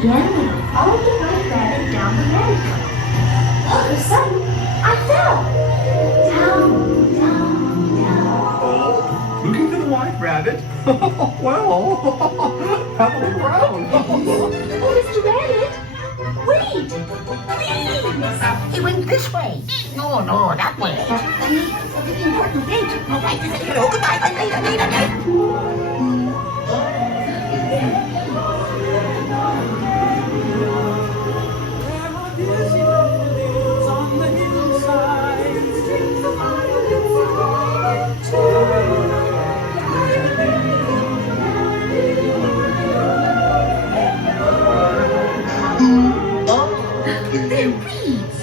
began when I followed the white rabbit down the merry-go-round. All of a sudden, I fell. Down, down, down. Oh, looking for the white rabbit? Well, have a look around. Oh, Mr. Rabbit, wait, please. He went this way. No, that way. The important thing. All right, hello, goodbye, later. They're weeds.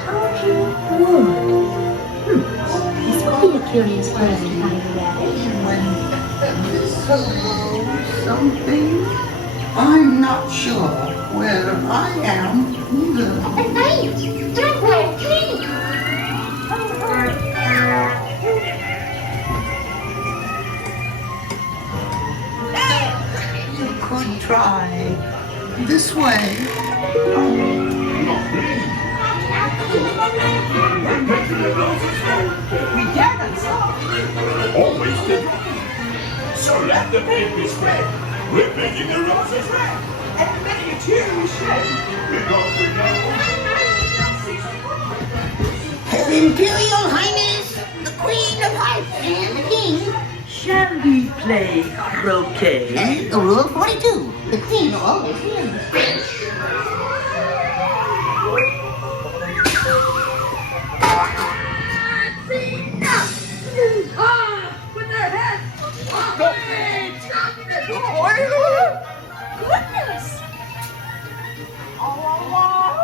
Talking wood. This would be a curious place to find a rabbit. Something? I'm not sure where I am either. Hey, don't let me. You could try this way. We gathered some. Always did. So let the baby spread. We're making the roses red. And making a cheery shed. Because we know. Her Imperial Highness, the Queen of Hearts and the King. Shall we play croquet? Rule 42. The Queen will always win. With their heads. Goodness. Alive!